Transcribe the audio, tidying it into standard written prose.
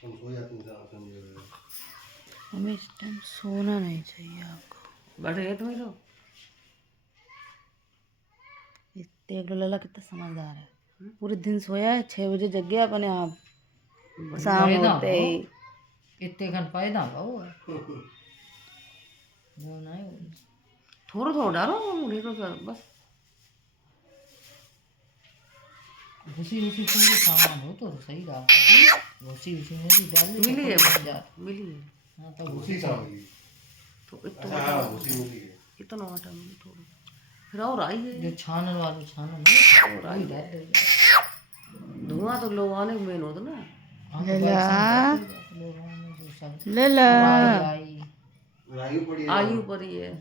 तुम सो जाती हो जहाँ समझे हुए। हमें इस टाइम सोना नहीं चाहिए आपको। बैठे ये तुम्हें तो देख लो लला कितना समझदार है। पूरे दिन सोया है, 6 बजे जग गया अपने आप शाम होते ही। इतने घन पैदा वो नहीं थोड़ा थोड़ा डालो मुड़ी को बस। घुसी घुसी पूरे सामान हो तो सही रहा। घुसी घुसी में भी डाल दे मिली है तो मिली है। हाँ तब उसी घुसी कहाँ गई? तो अच्छा हाँ उसी मिली है। इतना आटा मिली थोड़ा फिर और आई है। जो छानन वाली छानन है और वही आई डाल है दे। धुआं तो लोग आने में मेन होता ना। हाँ तो बस डाल दे लोग आने जो सब लला राई आई रायू पड़ी है। आयु पर ही है।